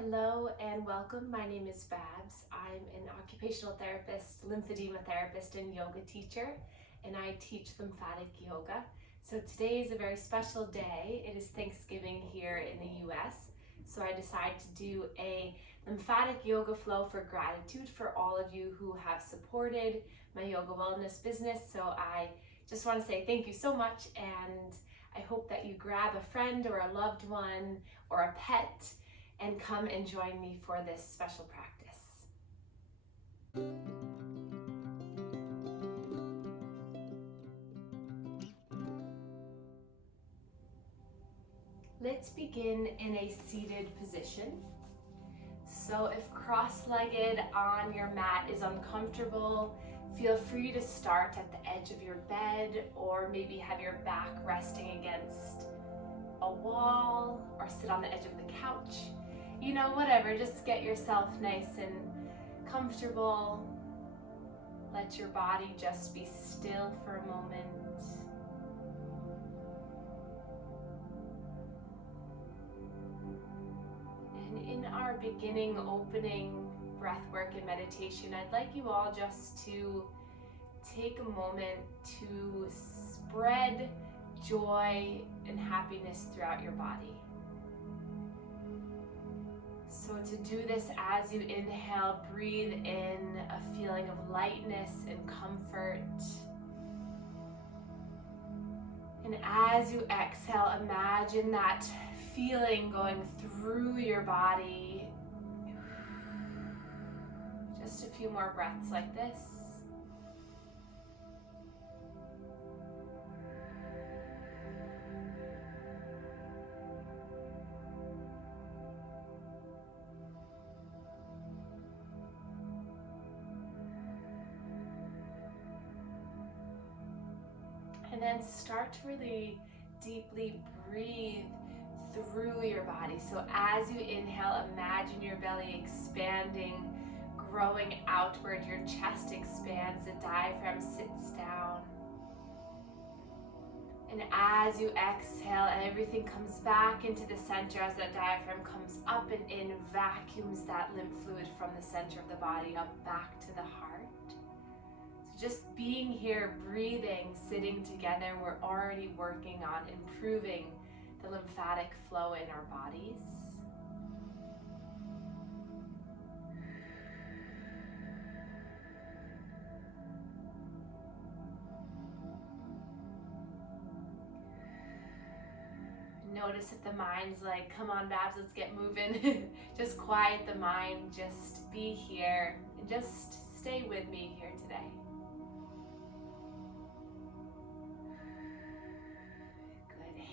Hello and welcome. My name is Babz. I'm an occupational therapist, lymphedema therapist, and yoga teacher, and I teach lymphatic yoga. So today is a very special day. It is Thanksgiving here in the US. So I decided to do a lymphatic yoga flow for gratitude for all of you who have supported my yoga wellness business. So I just want to say thank you so much, and I hope that you grab a friend or a loved one or a pet and come and join me for this special practice. Let's begin in a seated position. So if cross-legged on your mat is uncomfortable, feel free to start at the edge of your bed, or maybe have your back resting against a wall, or sit on the edge of the couch. You know, whatever, just get yourself nice and comfortable. Let your body just be still for a moment. And in our beginning, opening breath work and meditation, I'd like you all just to take a moment to spread joy and happiness throughout your body. So to do this, as you inhale, breathe in a feeling of lightness and comfort. And as you exhale, imagine that feeling going through your body. Just a few more breaths like this. And then start to really deeply breathe through your body. So as you inhale, imagine your belly expanding, growing outward, your chest expands, the diaphragm sits down. And as you exhale, everything comes back into the center as that diaphragm comes up and in, vacuums that lymph fluid from the center of the body up back to the heart. Just being here, breathing, sitting together, we're already working on improving the lymphatic flow in our bodies. Notice if the mind's like, come on Babz, let's get moving. Just quiet the mind, just be here, and just stay with me here today.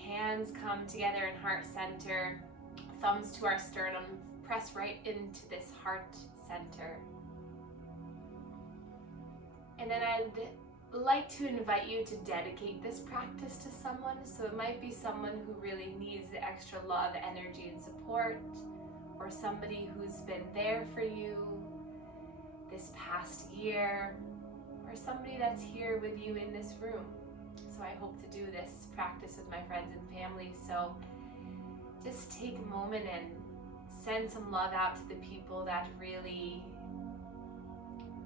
Hands come together in heart center, thumbs to our sternum, press right into this heart center. And then I'd like to invite you to dedicate this practice to someone. So it might be someone who really needs the extra love, energy, and support, or somebody who's been there for you this past year, or somebody that's here with you in this room. So I hope to do this practice with my friends and family. So just take a moment and send some love out to the people that really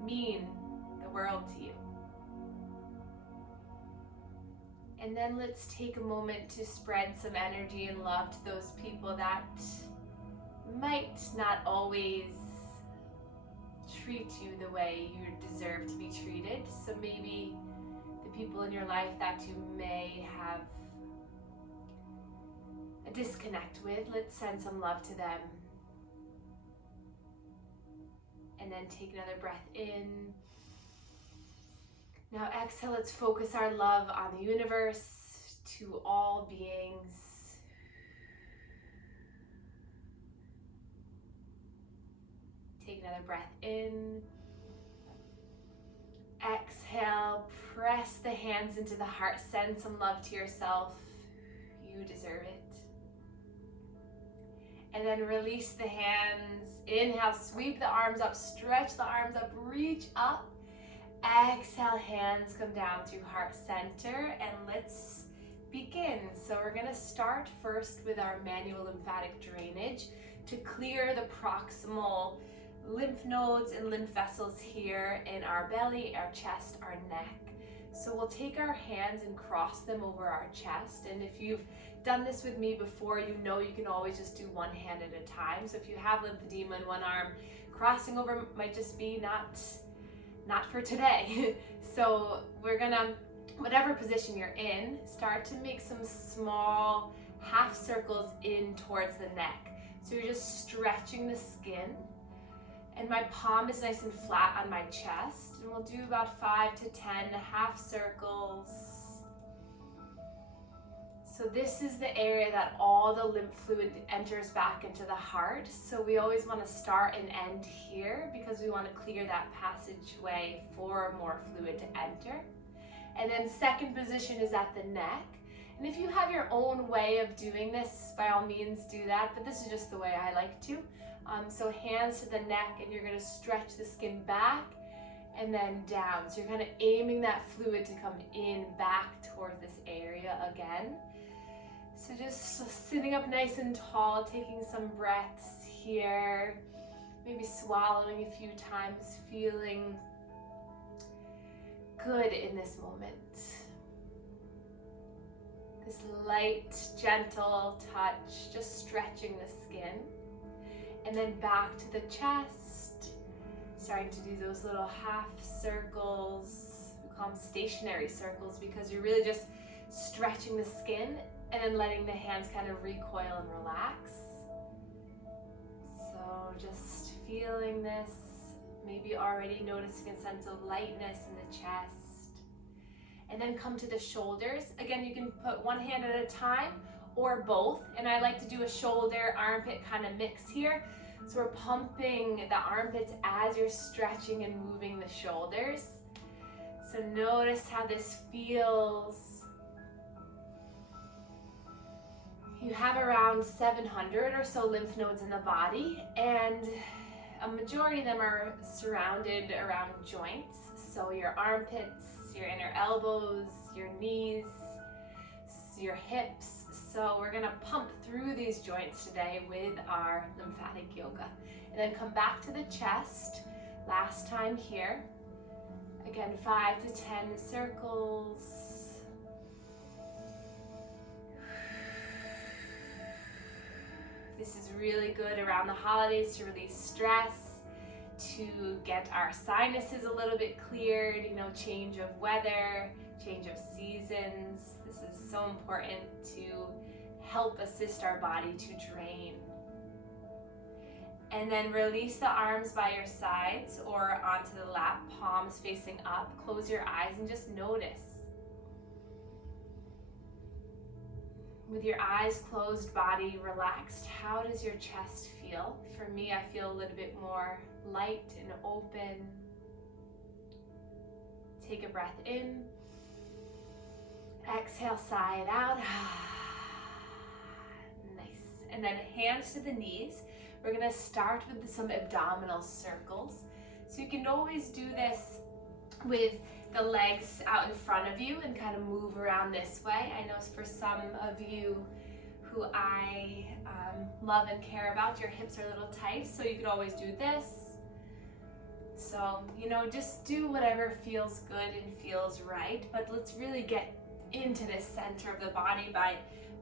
mean the world to you. And then let's take a moment to spread some energy and love to those people that might not always treat you the way you deserve to be treated. So maybe people in your life that you may have a disconnect with, let's send some love to them. And then take another breath in. Now exhale, let's focus our love on the universe, to all beings. Take another breath in. Exhale, press the hands into the heart, send some love to yourself. You deserve it. And then release the hands. Inhale, sweep the arms up, stretch the arms up, reach up. Exhale, hands come down to heart center, and let's begin. So we're gonna start first with our manual lymphatic drainage. to clear the proximal lymph nodes and lymph vessels here in our belly, our chest, our neck. So we'll take our hands and cross them over our chest. And if you've done this with me before, you know you can always just do one hand at a time. So if you have lymphedema in one arm, crossing over might just be not for today. So we're gonna, whatever position you're in, start to make some small half circles in towards the neck. So you're just stretching the skin. And my palm is nice and flat on my chest. And we'll do about 5 to 10 half circles. So this is the area that all the lymph fluid enters back into the heart. So we always want to start and end here because we want to clear that passageway for more fluid to enter. And then second position is at the neck. And if you have your own way of doing this, by all means do that, but this is just the way I like to. So hands to the neck, and you're going to stretch the skin back and then down. So you're kind of aiming that fluid to come in back towards this area again. So just sitting up nice and tall, taking some breaths here, maybe swallowing a few times, feeling good in this moment. This light, gentle touch, just stretching the skin. And then back to the chest, starting to do those little half circles. We call them stationary circles because you're really just stretching the skin and then letting the hands kind of recoil and relax. So just feeling this, maybe already noticing a sense of lightness in the chest. And then come to the shoulders. Again, you can put one hand at a time or both. And I like to do a shoulder armpit kind of mix here. So we're pumping the armpits as you're stretching and moving the shoulders. So notice how this feels. You have around 700 or so lymph nodes in the body, and a majority of them are surrounded around joints. So your armpits, your inner elbows, your knees, your hips. So we're gonna pump through these joints today with our lymphatic yoga. And then come back to the chest. Last time here. Again, 5 to 10 circles. This is really good around the holidays to release stress, to get our sinuses a little bit cleared, you know, change of weather, change of seasons. This is so important to help assist our body to drain. And then release the arms by your sides or onto the lap, palms facing up. Close your eyes and just notice. With your eyes closed, body relaxed, how does your chest feel? For me, I feel a little bit more light and open. Take a breath in. Exhale, sigh it out. Nice. And then hands to the knees. We're gonna start with some abdominal circles. So you can always do this with the legs out in front of you and kind of move around this way. I know for some of you who I love and care about, your hips are a little tight, so you could always do this. So, you know, just do whatever feels good and feels right, but let's really get into this center of the body by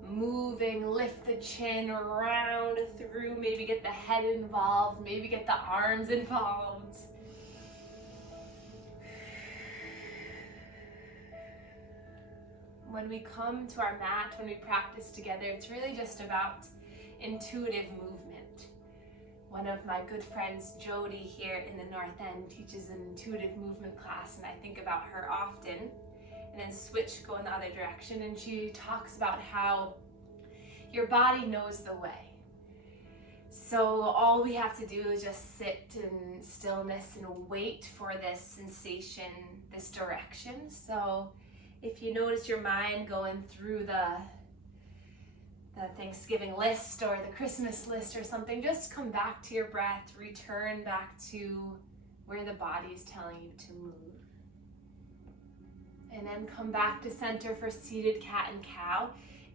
moving, lift the chin around through, maybe get the head involved, maybe get the arms involved. When we come to our mat, when we practice together, it's really just about intuitive movement. One of my good friends, Jody, here in the North End, teaches an intuitive movement class, and I think about her often. And then switch, go in the other direction, and she talks about how your body knows the way. So all we have to do is just sit in stillness and wait for this sensation, this direction. So if you notice your mind going through the Thanksgiving list or the Christmas list or something, just come back to your breath, return back to where the body is telling you to move. And then come back to center for seated cat and cow.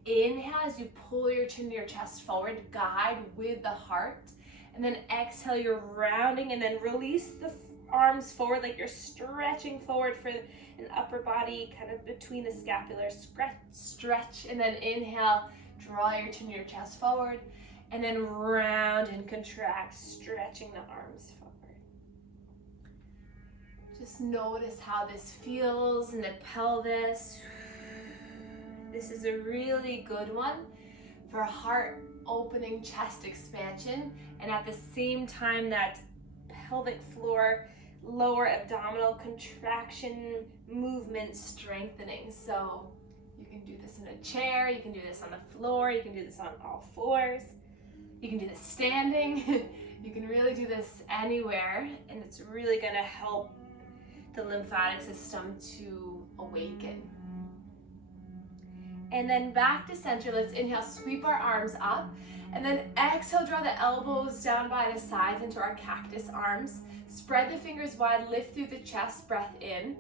inhale as you pull your chin to your chest forward, guide with the heart. And then exhale, you're rounding, and then release the arms forward like you're stretching forward for an upper body, kind of between the scapular, stretch, and then inhale, draw your chin to your chest forward, and then round and contract, stretching the arms forward. Just notice how this feels in the pelvis. This is a really good one for heart opening, chest expansion, and at the same time that pelvic floor, lower abdominal contraction, movement strengthening. So you can do this in a chair, you can do this on the floor, you can do this on all fours, you can do this standing. You can really do this anywhere, and it's really going to help the lymphatic system to awaken. And then back to center. Let's inhale, sweep our arms up, and then exhale, draw the elbows down by the sides into our cactus arms. Spread the fingers wide, lift through the chest, breath in.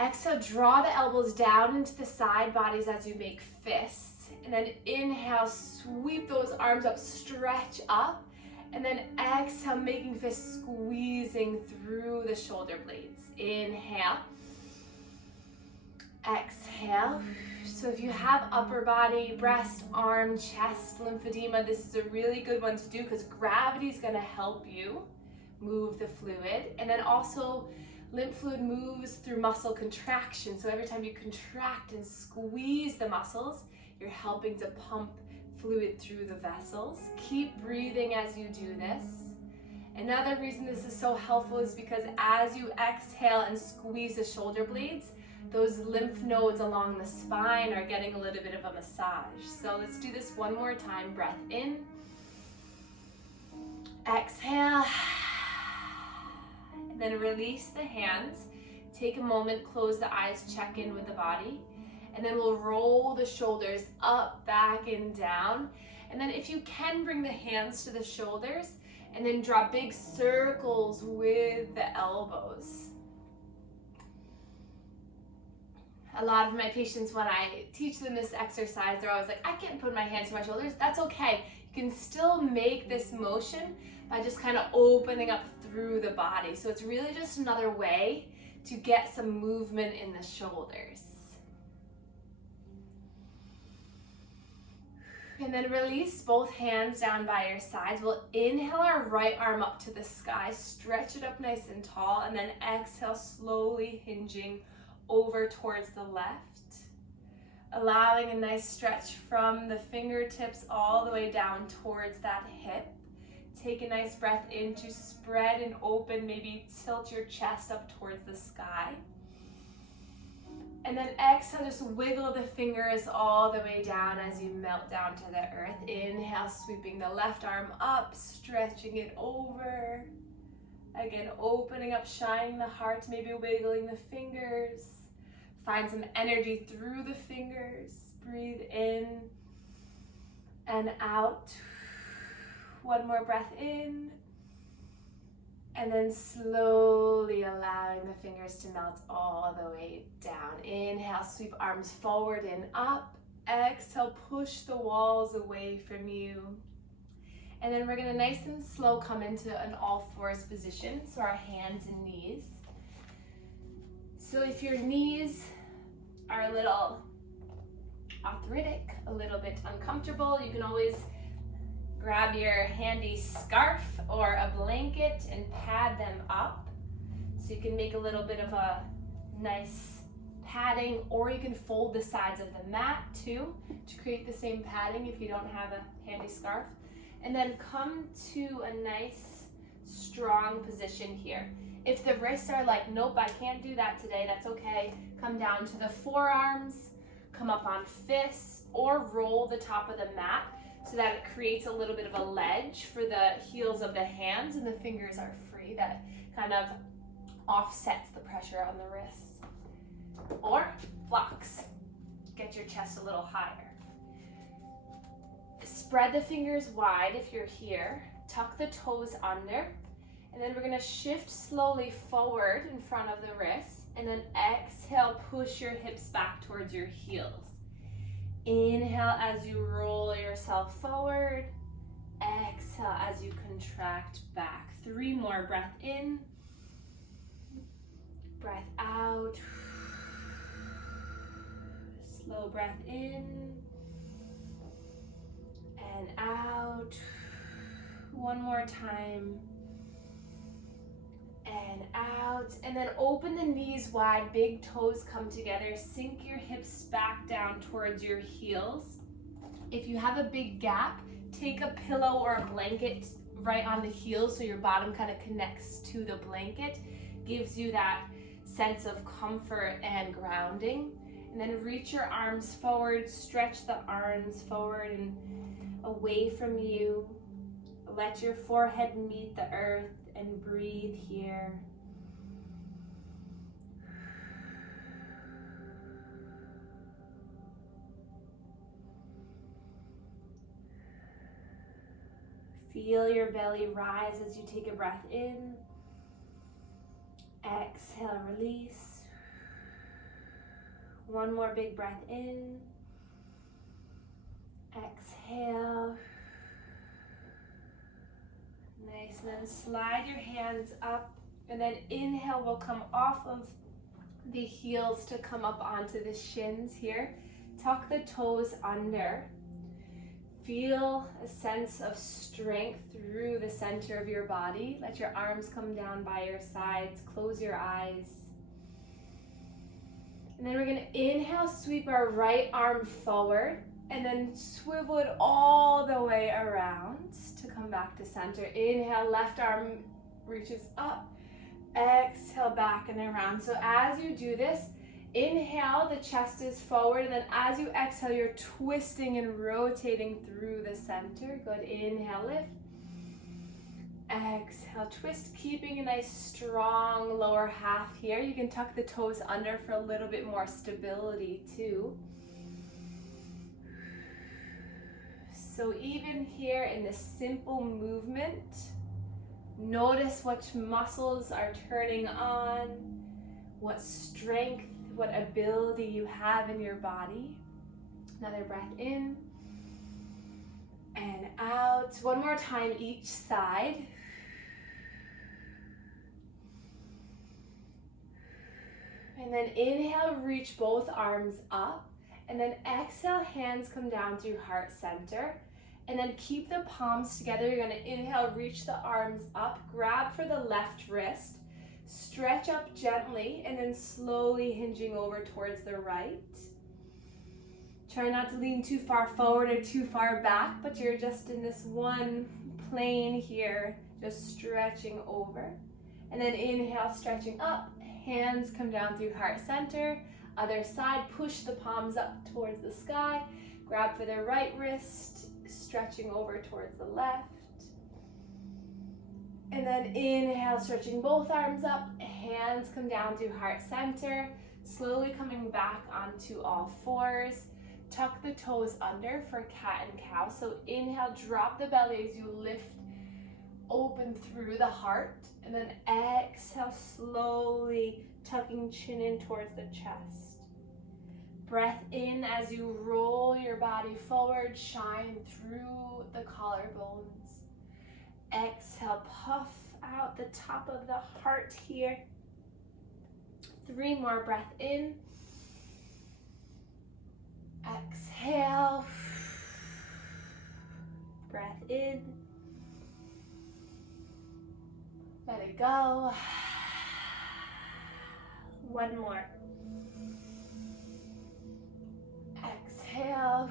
Exhale, draw the elbows down into the side bodies as you make fists. And then inhale, sweep those arms up, stretch up. And then exhale, making fists, squeezing through the shoulder blades. Inhale. Exhale. So if you have upper body, breast, arm, chest lymphedema, this is a really good one to do because gravity is going to help you move the fluid. And then also lymph fluid moves through muscle contraction. So every time you contract and squeeze the muscles, you're helping to pump fluid through the vessels. Keep breathing as you do this. Another reason this is so helpful is because as you exhale and squeeze the shoulder blades, those lymph nodes along the spine are getting a little bit of a massage. So let's do this one more time. Breath in. Exhale. And then release the hands. Take a moment, close the eyes, check in with the body. And then we'll roll the shoulders up, back, and down. And then if you can, bring the hands to the shoulders and then draw big circles with the elbows. A lot of my patients, when I teach them this exercise, they're always like, I can't put my hands to my shoulders. That's okay. You can still make this motion by just kind of opening up through the body. So it's really just another way to get some movement in the shoulders. And then release both hands down by your sides. We'll inhale our right arm up to the sky, stretch it up nice and tall, and then exhale, slowly hinging over towards the left, allowing a nice stretch from the fingertips all the way down towards that hip. Take a nice breath in to spread and open, maybe tilt your chest up towards the sky. And then exhale, just wiggle the fingers all the way down as you melt down to the earth. Inhale, sweeping the left arm up, stretching it over. Again, opening up, shining the heart, maybe wiggling the fingers. Find some energy through the fingers. Breathe in and out. One more breath in. And then slowly allowing the fingers to melt all the way down. Inhale, sweep arms forward and up. Exhale, push the walls away from you. And then we're gonna nice and slow come into an all fours position. So our hands and knees. So if your knees are a little arthritic, a little bit uncomfortable, you can always grab your handy scarf or a blanket and pad them up. So you can make a little bit of a nice padding, or you can fold the sides of the mat too to create the same padding if you don't have a handy scarf. And then come to a nice strong position here. If the wrists are like, nope, I can't do that today, that's okay. Come down to the forearms, come up on fists, or roll the top of the mat so that it creates a little bit of a ledge for the heels of the hands and the fingers are free. That kind of offsets the pressure on the wrists. Or blocks. Get your chest a little higher. Spread the fingers wide if you're here. Tuck the toes under. And then we're gonna shift slowly forward in front of the wrists. And then exhale, push your hips back towards your heels. Inhale as you roll yourself forward. Exhale as you contract back. 3 more. Breath in. Breath out. Slow breath in and out. 1 more time. And out. And then open the knees wide, big toes come together. Sink your hips back down towards your heels. If you have a big gap, take a pillow or a blanket right on the heels so your bottom kind of connects to the blanket. Gives you that sense of comfort and grounding. And then reach your arms forward, stretch the arms forward and away from you. Let your forehead meet the earth and breathe here. Feel your belly rise as you take a breath in. Exhale, release. 1 more big breath in. Exhale. Nice, and then slide your hands up, and then inhale will come off of the heels to come up onto the shins here. Tuck the toes under. Feel a sense of strength through the center of your body. Let your arms come down by your sides. Close your eyes. And then we're going to inhale, sweep our right arm forward, and then swivel it all the way around to come back to center. Inhale, left arm reaches up. Exhale, back and around. So as you do this, inhale, the chest is forward, and then as you exhale, you're twisting and rotating through the center. Good. Inhale, lift. Exhale, twist, keeping a nice strong lower half here. You can tuck the toes under for a little bit more stability too. So even here in this simple movement, notice which muscles are turning on, what strength, what ability you have in your body. Another breath in and out. 1 more time each side. And then inhale, reach both arms up. And then exhale, hands come down through heart center. And then keep the palms together. You're gonna inhale, reach the arms up, grab for the left wrist, stretch up gently, and then slowly hinging over towards the right. Try not to lean too far forward or too far back, but you're just in this one plane here, just stretching over. And then inhale, stretching up, hands come down through heart center. Other side, push the palms up towards the sky, grab for the right wrist, stretching over towards the left. And then inhale, stretching both arms up, hands come down through heart center, slowly coming back onto all fours. Tuck the toes under for cat and cow. So inhale, drop the belly as you lift open through the heart. And then exhale, slowly tucking chin in towards the chest. Breath in as you roll your body forward, shine through the collarbones. Exhale, puff out the top of the heart here. 3 more, breath in. Exhale. Breath in. Let it go. 1 more. Exhale.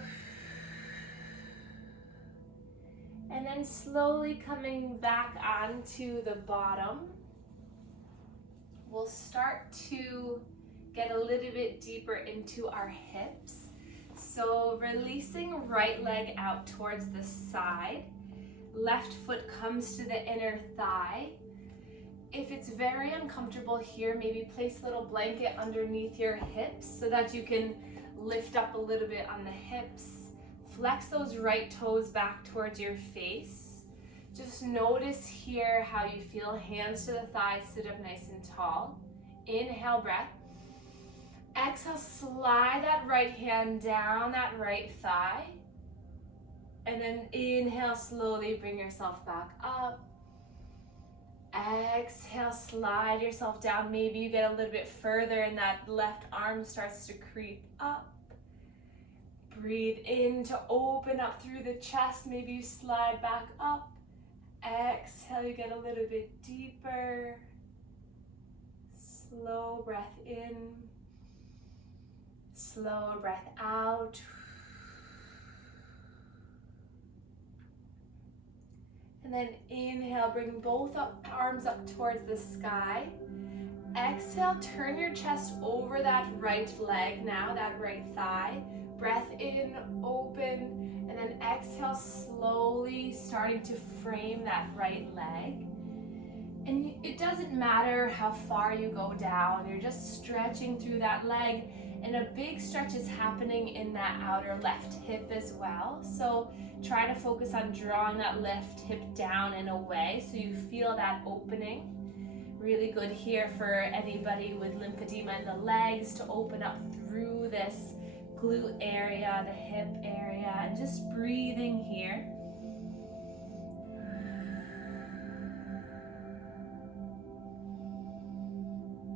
And then slowly coming back onto the bottom, we'll start to get a little bit deeper into our hips. So releasing right leg out towards the side, left foot comes to the inner thigh. If it's very uncomfortable here, maybe place a little blanket underneath your hips so that you can lift up a little bit on the hips. Flex those right toes back towards your face. Just notice here how you feel. Hands to the thighs, sit up nice and tall. Inhale, breath. Exhale, slide that right hand down that right thigh. And then inhale, slowly bring yourself back up. Exhale, slide yourself down. Maybe you get a little bit further and that left arm starts to creep up. Breathe in to open up through the chest. Maybe you slide back up. Exhale, you get a little bit deeper. Slow breath in. Slow breath out. And then inhale, bring both arms up towards the sky. Exhale, turn your chest over that right leg now, that right thigh. Breath in, open, and then exhale, slowly starting to frame that right leg. And it doesn't matter how far you go down, you're just stretching through that leg. And a big stretch is happening in that outer left hip as well. So try to focus on drawing that left hip down and away so you feel that opening. Really good here for anybody with lymphedema in the legs to open up through this glute area, the hip area, and just breathing here.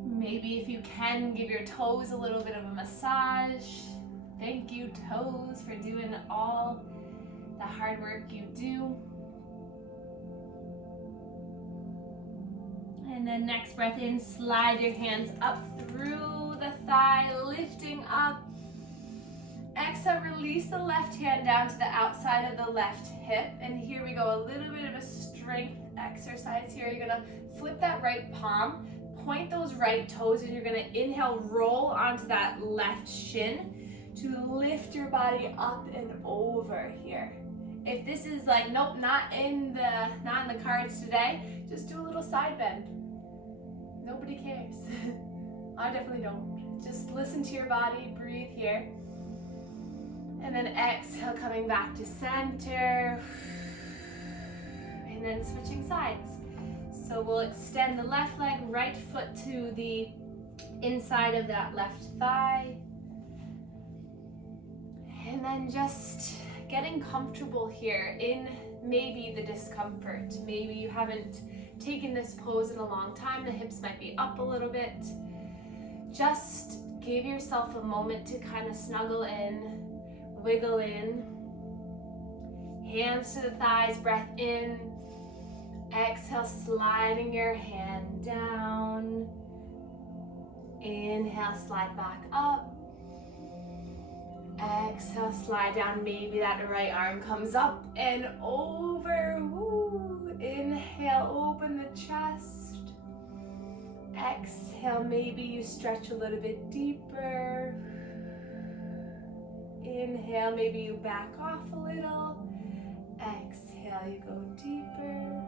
Maybe if you can, give your toes a little bit of a massage. Thank you, toes, for doing all the hard work you do. And then next breath in, slide your hands up through the thigh, lifting up. Exhale, release the left hand down to the outside of the left hip. And here we go, a little bit of a strength exercise here. You're gonna flip that right palm, point those right toes, and you're gonna inhale, roll onto that left shin to lift your body up and over here. If this is like, nope, not in the cards today, just do a little side bend. Nobody cares. I definitely don't. Just listen to your body, breathe here. And then exhale, coming back to center. And then switching sides. So we'll extend the left leg, right foot to the inside of that left thigh. And then just getting comfortable here in maybe the discomfort. Maybe you haven't taken this pose in a long time. The hips might be up a little bit. Just give yourself a moment to kind of snuggle in, wiggle in. Hands to the thighs, breath in. Exhale, sliding your hand down. Inhale, slide back up. Exhale, slide down. Maybe that right arm comes up and over. Woo. Inhale, open the chest. Exhale, maybe you stretch a little bit deeper. Inhale, maybe you back off a little. Exhale, you go deeper.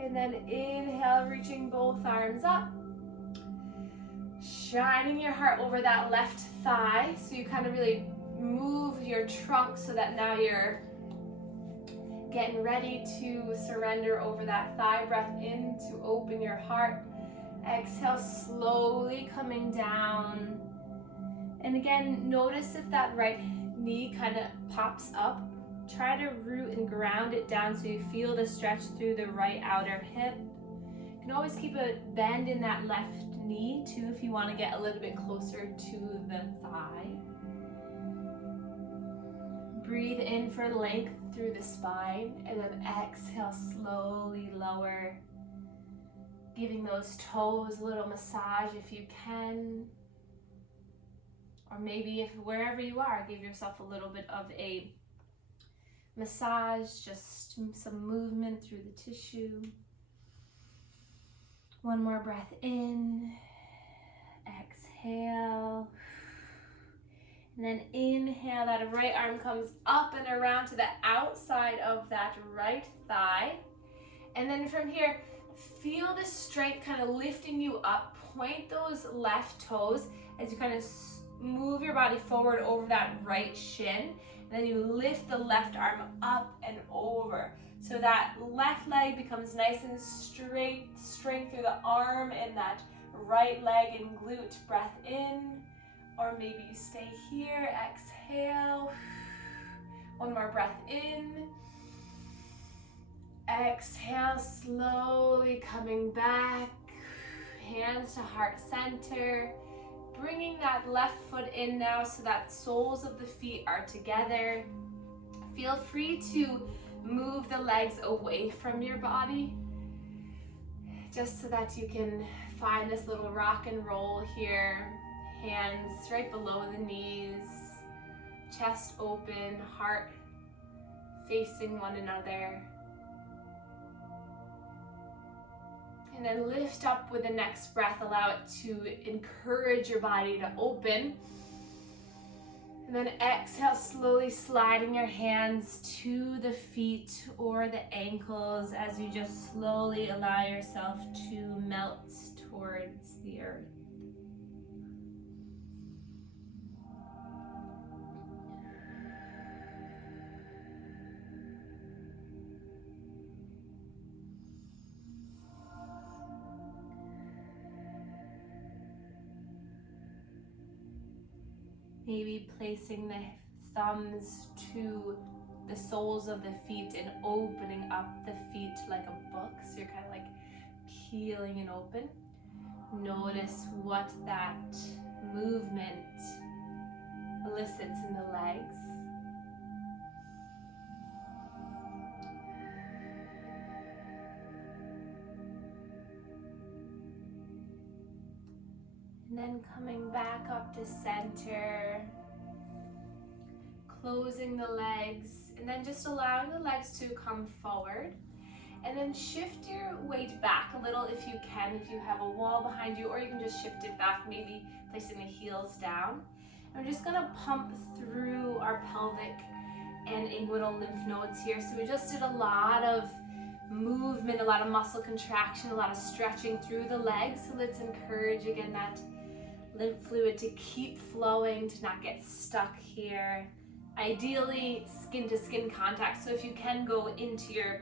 And then inhale, reaching both arms up. Shining your heart over that left thigh. So you kind of really move your trunk so that now you're getting ready to surrender over that thigh. Breath in to open your heart. Exhale, slowly coming down. And again, notice if that right knee kind of pops up. Try to root and ground it down so you feel the stretch through the right outer hip. You can always keep a bend in that left knee too if you want to get a little bit closer to the thigh. Breathe in for length through the spine, and then exhale, slowly lower. Giving those toes a little massage if you can. Or maybe if wherever you are, give yourself a little bit of a massage, just some movement through the tissue. One more breath in, exhale, and then inhale, that right arm comes up and around to the outside of that right thigh. And then from here, feel the strength kind of lifting you up. Point those left toes as you kind of move your body forward over that right shin. And then you lift the left arm up and over. So that left leg becomes nice and straight through the arm, and that right leg and glute. Breath in, or maybe you stay here. Exhale. One more breath in. Exhale, slowly coming back. Hands to heart center. Bringing that left foot in now so that soles of the feet are together. Feel free to move the legs away from your body, just so that you can find this little rock and roll here. Hands right below the knees, chest open, heart facing one another. And then lift up with the next breath. Allow it to encourage your body to open. And then exhale, slowly sliding your hands to the feet or the ankles as you just slowly allow yourself to melt towards the earth. Maybe placing the thumbs to the soles of the feet and opening up the feet like a book. So you're kind of like peeling and open. Notice what that movement elicits in the legs. And then coming back up to center, closing the legs, and then just allowing the legs to come forward. And then shift your weight back a little if you can, if you have a wall behind you, or you can just shift it back, maybe placing the heels down. And we're just gonna pump through our pelvic and inguinal lymph nodes here. So we just did a lot of movement, a lot of muscle contraction, a lot of stretching through the legs. So let's encourage again that lymph fluid to keep flowing, to not get stuck here. Ideally, skin to skin contact. So if you can go into your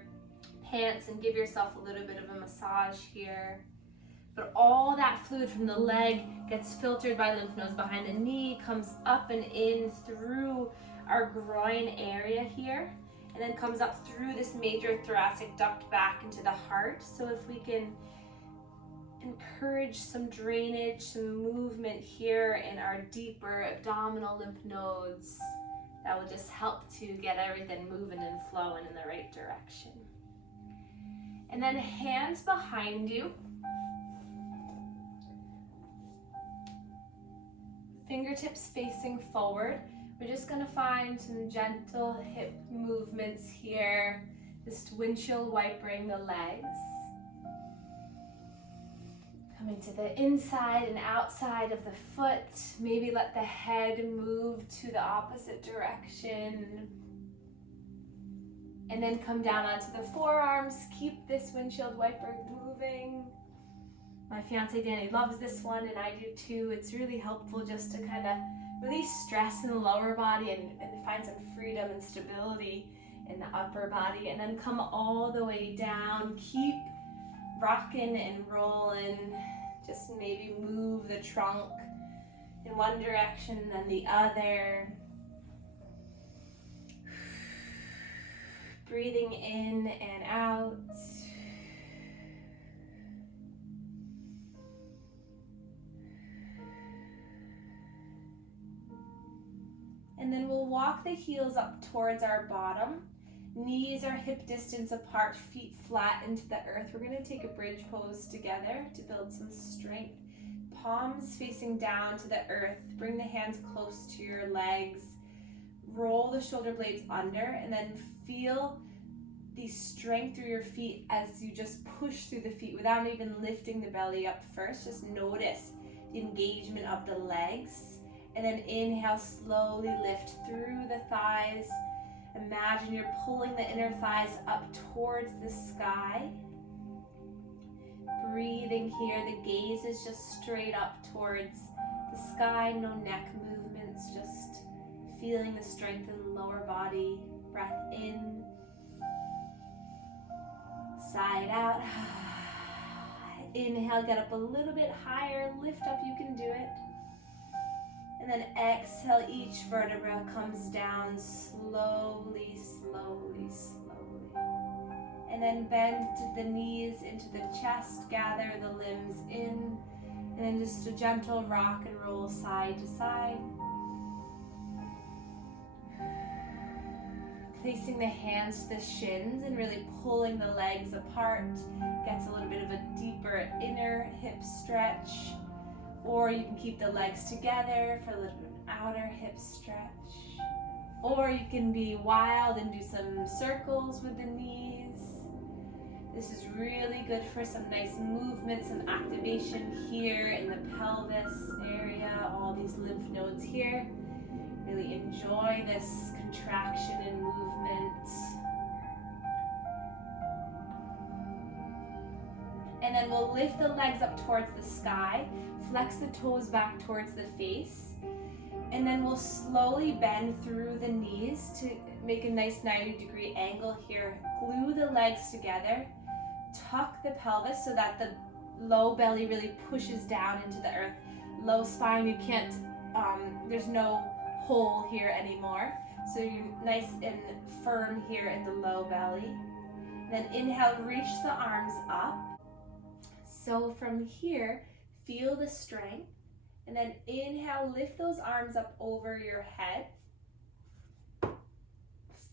pants and give yourself a little bit of a massage here. But all that fluid from the leg gets filtered by lymph nodes behind the knee, comes up and in through our groin area here, and then comes up through this major thoracic duct back into the heart. So if we can encourage some drainage, some movement here in our deeper abdominal lymph nodes, that will just help to get everything moving and flowing in the right direction. And then hands behind you. Fingertips facing forward. We're just gonna find some gentle hip movements here, just windshield wipering the legs. Coming to the inside and outside of the foot. Maybe let the head move to the opposite direction. And then come down onto the forearms. Keep this windshield wiper moving. My fiance Danny loves this one, and I do too. It's really helpful just to kind of release stress in the lower body and find some freedom and stability in the upper body. And then come all the way down. Keep rocking and rolling. Just maybe move the trunk in one direction and then the other. Breathing in and out. And then we'll walk the heels up towards our bottom. Knees are hip distance apart, feet flat into the earth. We're going to take a bridge pose together to build some strength. Palms facing down to the earth. Bring the hands close to your legs. Roll the shoulder blades under, and then feel the strength through your feet as you just push through the feet without even lifting the belly up first. Just notice the engagement of the legs. And then inhale, slowly lift through the thighs. Imagine you're pulling the inner thighs up towards the sky. Breathing here, the gaze is just straight up towards the sky, no neck movements, just feeling the strength in the lower body. Breath in, side out, inhale, get up a little bit higher, lift up, you can do it. And then exhale, each vertebra comes down slowly, slowly, slowly. And then bend the knees into the chest, gather the limbs in, and then just a gentle rock and roll side to side. Placing the hands to the shins and really pulling the legs apart. Gets a little bit of a deeper inner hip stretch. Or you can keep the legs together for a little bit of an outer hip stretch. Or you can be wild and do some circles with the knees. This is really good for some nice movement, some activation here in the pelvis area, all these lymph nodes here. Really enjoy this contraction and movement. And then we'll lift the legs up towards the sky, flex the toes back towards the face, and then we'll slowly bend through the knees to make a nice 90-degree angle here. Glue the legs together, tuck the pelvis so that the low belly really pushes down into the earth. Low spine, you can't, there's no hole here anymore. So you're nice and firm here in the low belly. Then inhale, reach the arms up. So from here, feel the strength. And then inhale, lift those arms up over your head.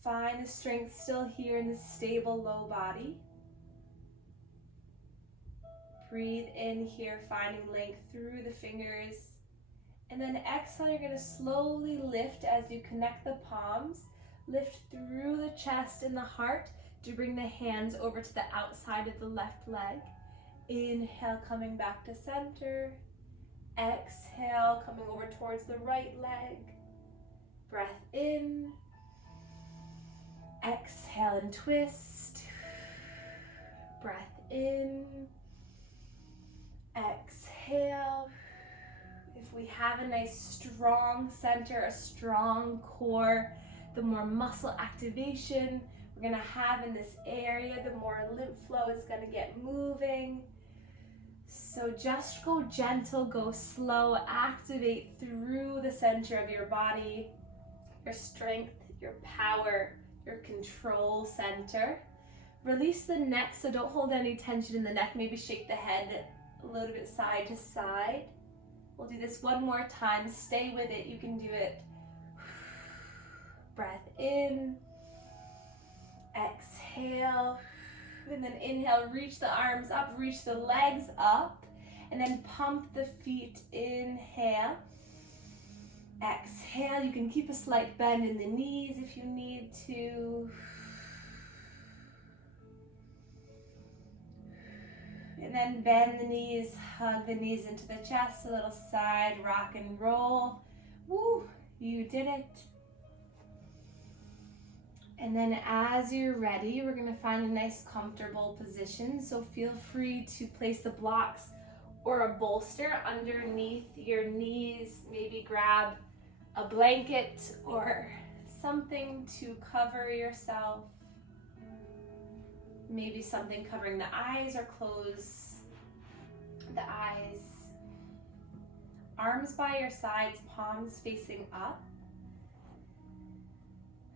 Find the strength still here in the stable low body. Breathe in here, finding length through the fingers. And then exhale, you're going to slowly lift as you connect the palms. Lift through the chest and the heart to bring the hands over to the outside of the left leg. Inhale, coming back to center. Exhale, coming over towards the right leg. Breath in. Exhale and twist. Breath in. Exhale. If we have a nice strong center, a strong core, the more muscle activation we're going to have in this area, the more lymph flow is going to get moving. So just go gentle, go slow, activate through the center of your body, your strength, your power, your control center. Release the neck, so don't hold any tension in the neck. Maybe shake the head a little bit side to side. We'll do this one more time. Stay with it. You can do it. Breath in. Exhale. And then inhale, reach the arms up, reach the legs up, and then pump the feet. Inhale. Exhale. You can keep a slight bend in the knees if you need to. And then bend the knees, hug the knees into the chest, a little side rock and roll. Woo, you did it. And then as you're ready, we're gonna find a nice comfortable position. So feel free to place the blocks or a bolster underneath your knees. Maybe grab a blanket or something to cover yourself. Maybe something covering the eyes, or close the eyes. Arms by your sides, palms facing up.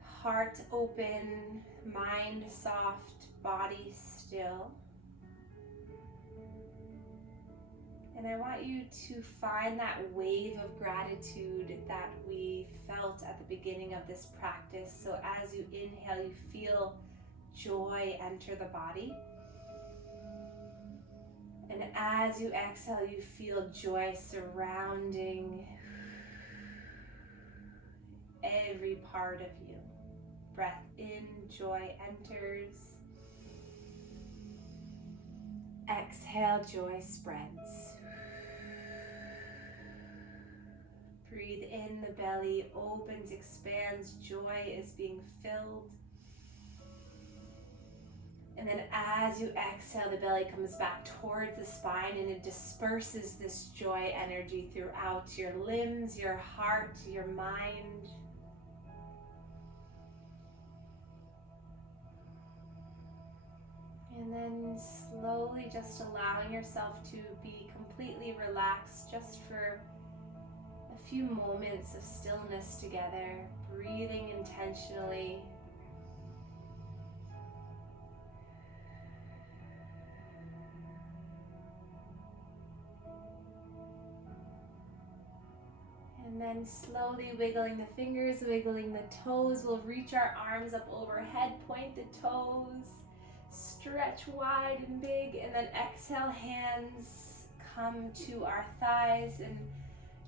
Heart open, mind soft, body still. And I want you to find that wave of gratitude that we felt at the beginning of this practice. So as you inhale, you feel joy enter the body. And as you exhale, you feel joy surrounding every part of you. Breath in, joy enters. Exhale, joy spreads. Breathe in, the belly opens, expands, joy is being filled. And then as you exhale, the belly comes back towards the spine and it disperses this joy energy throughout your limbs, your heart, your mind. And then slowly just allowing yourself to be completely relaxed just for a few moments of stillness together, breathing intentionally. And then slowly wiggling the fingers, wiggling the toes. We'll reach our arms up overhead, point the toes, stretch wide and big, and then exhale, hands come to our thighs and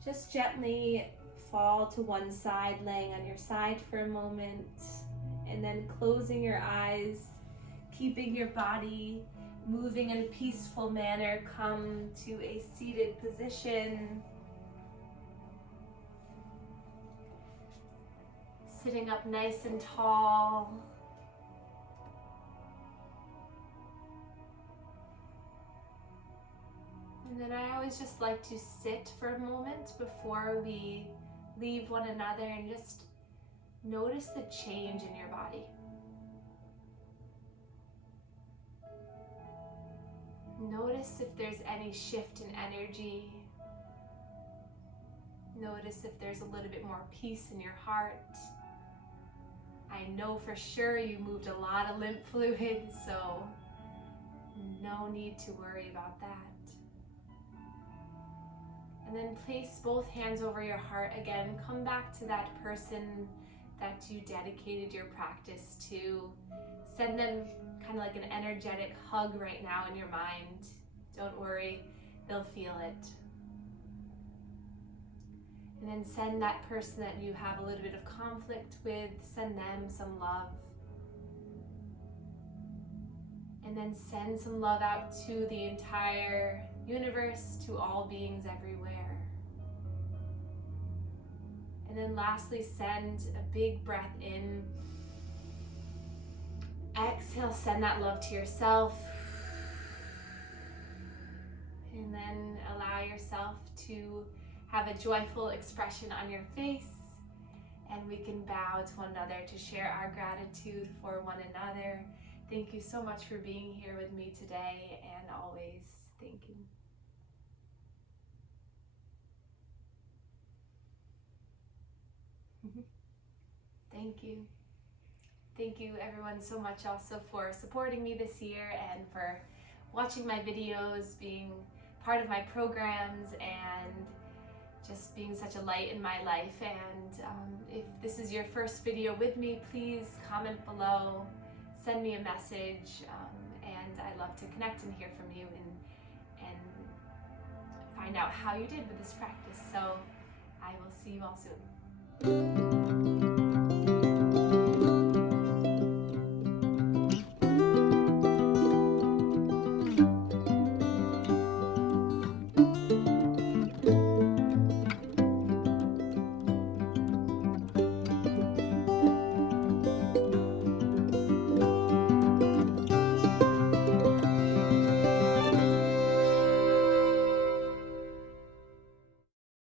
just gently fall to one side, laying on your side for a moment, and then closing your eyes, keeping your body moving in a peaceful manner. Come to a seated position. Sitting up nice and tall. And then I always just like to sit for a moment before we leave one another and just notice the change in your body. Notice if there's any shift in energy. Notice if there's a little bit more peace in your heart. I know for sure you moved a lot of lymph fluid, so no need to worry about that. And then place both hands over your heart again. Come back to that person that you dedicated your practice to. Send them kind of like an energetic hug right now in your mind. Don't worry, they'll feel it. And then send that person that you have a little bit of conflict with, send them some love. And then send some love out to the entire universe, to all beings everywhere. And then lastly, send a big breath in. Exhale, send that love to yourself. And then allow yourself to have a joyful expression on your face. And we can bow to one another to share our gratitude for one another. Thank you so much for being here with me today, and always. Thank you. Thank you. Thank you everyone so much also for supporting me this year and for watching my videos, being part of my programs, and just being such a light in my life. And if this is your first video with me, please comment below, send me a message, and I'd love to connect and hear from you and find out how you did with this practice. So I will see you all soon.